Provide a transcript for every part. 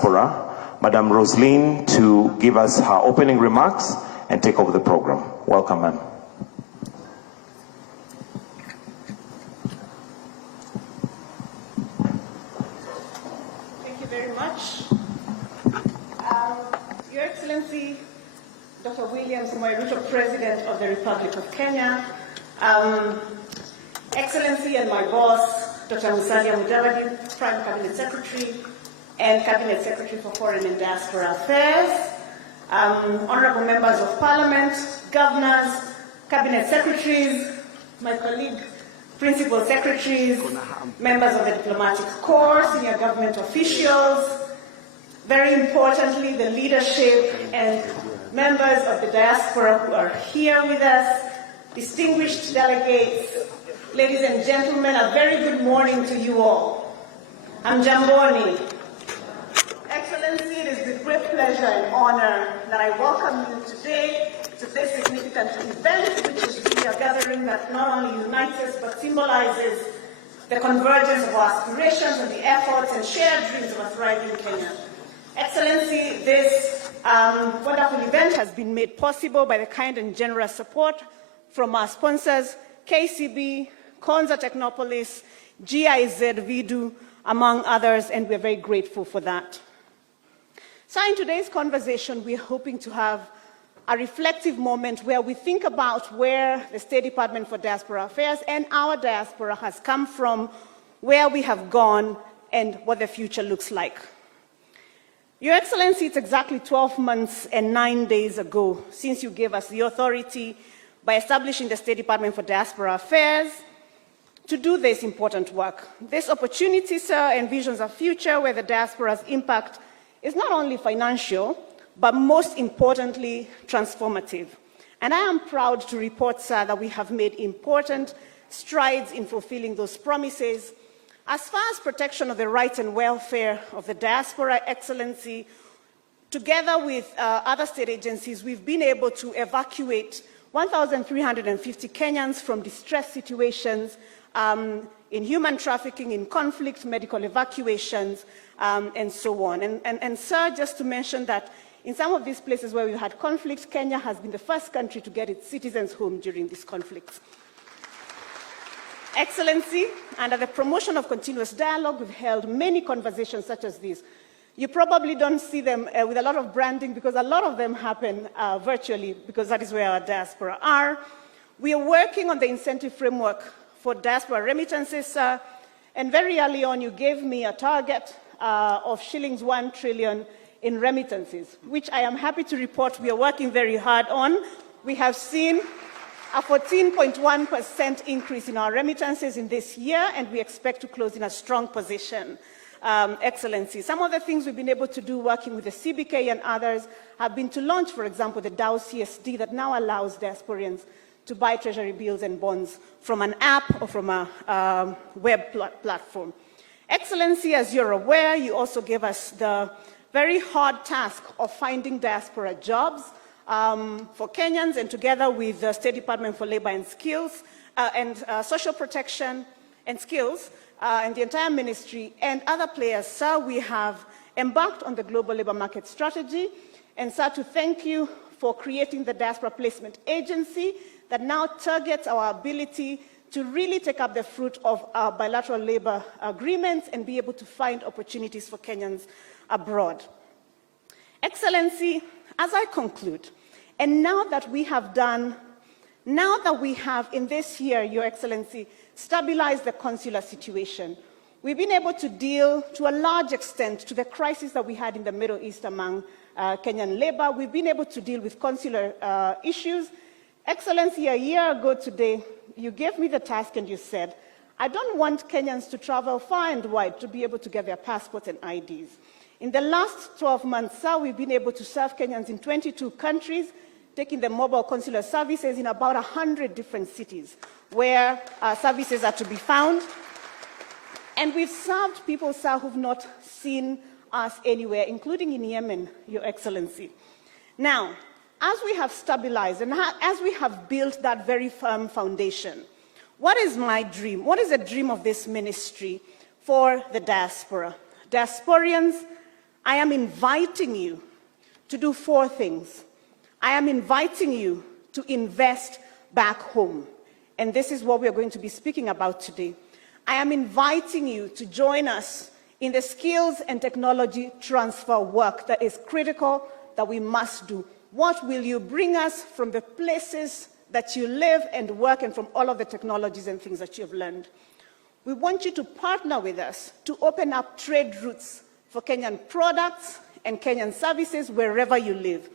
Diaspora, Madam Roseline, to give us her opening remarks and take over the program. Welcome, ma'am. Thank you very much. Your Excellency, Dr. Williams Moiruto, President of the Republic of Kenya, Excellency and my boss, Dr. Musalia Mudavadi, Prime Cabinet Secretary and Cabinet Secretary for Foreign and Diaspora Affairs, honorable members of Parliament, governors, Cabinet Secretaries, my colleague, Principal Secretaries, members of the Diplomatic Corps, senior government officials, very importantly, the leadership and members of the diaspora who are here with us, distinguished delegates, ladies and gentlemen, a very good morning to you all. I'm Jamboni. Excellency, it is with great pleasure and honor that I welcome you today to this significant event, which is really a gathering that not only unites us, but symbolizes the convergence of our aspirations and the efforts and shared dreams of a thriving Kenya. Excellency, this wonderful event has been made possible by the kind and generous support from our sponsors, KCB, Konza Technopolis, GIZ, Vidu, among others, and we're very grateful for that. So in today's conversation, we're hoping to have a reflective moment where we think about where the State Department for Diaspora Affairs and our diaspora has come from, where we have gone, and what the future looks like. Your Excellency, it's exactly 12 months and 9 days ago since you gave us the authority by establishing the State Department for Diaspora Affairs to do this important work. This opportunity, sir, envisions a future where the diaspora's impact is not only financial, but most importantly, transformative. And I am proud to report, sir, that we have made important strides in fulfilling those promises. As far as protection of the rights and welfare of the diaspora, Excellency, together with other state agencies, we've been able to evacuate 1,350 Kenyans from distress situations in human trafficking, in conflict, medical evacuations, and so on. And sir, just to mention that in some of these places where we've had conflicts, Kenya has been the first country to get its citizens home during these conflicts. Excellency, under the promotion of continuous dialogue, we've held many conversations such as these. You probably don't see them with a lot of branding because a lot of them happen virtually because that is where our diaspora are. We are working on the incentive framework for diaspora remittances, sir, and very early on you gave me a target of shillings 1 trillion in remittances, which I am happy to report we are working very hard on. We have seen a 14.1% increase in our remittances in this year, and we expect to close in a strong position. Excellency, some of the things we've been able to do working with the CBK and others have been to launch, for example, the DAO CSD that now allows diasporians to buy treasury bills and bonds from an app or from a web platform. Excellency, as you're aware, you also gave us the very hard task of finding diaspora jobs for Kenyans, and together with the State Department for Labor and Skills and Social Protection and Skills and the entire ministry and other players, sir, we have embarked on the Global Labor Market Strategy. And sir, to thank you for creating the Diaspora Placement Agency that now targets our ability to really take up the fruit of our bilateral labor agreements and be able to find opportunities for Kenyans abroad. Excellency, as I conclude, and now that we have in this year, Your Excellency, stabilized the consular situation, we've been able to deal to a large extent to the crisis that we had in the Middle East among Kenyan labor. We've been able to deal with consular issues. Excellency, a year ago today, you gave me the task and you said, I don't want Kenyans to travel far and wide to be able to get their passports and IDs. In the last 12 months, sir, we've been able to serve Kenyans in 22 countries, taking the mobile consular services in about 100 different cities where services are to be found. And we've served people, sir, who've not seen us anywhere, including in Yemen, Your Excellency. Now, as we have stabilized and as we have built that very firm foundation, what is my dream? What is the dream of this ministry for the diaspora? Diasporians I am inviting you to do 4 things. I am inviting you to invest back home. And this is what we are going to be speaking about today. I am inviting you to join us in the skills and technology transfer work that is critical, that we must do. What will you bring us from the places that you live and work and from all of the technologies and things that you've learned? We want you to partner with us to open up trade routes for Kenyan products and Kenyan services wherever you live.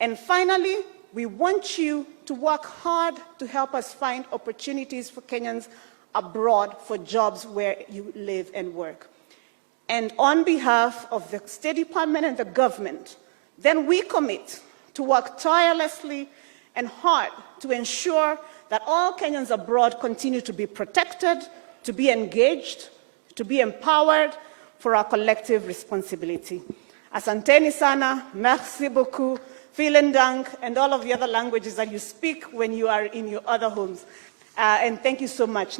And finally, we want you to work hard to help us find opportunities for Kenyans abroad for jobs where you live and work. And on behalf of the State Department and the government, then we commit to work tirelessly and hard to ensure that all Kenyans abroad continue to be protected, to be engaged, to be empowered for our collective responsibility. Asanteni sana, merci beaucoup, vielen Dank, and all of the other languages that you speak when you are in your other homes. And thank you so much.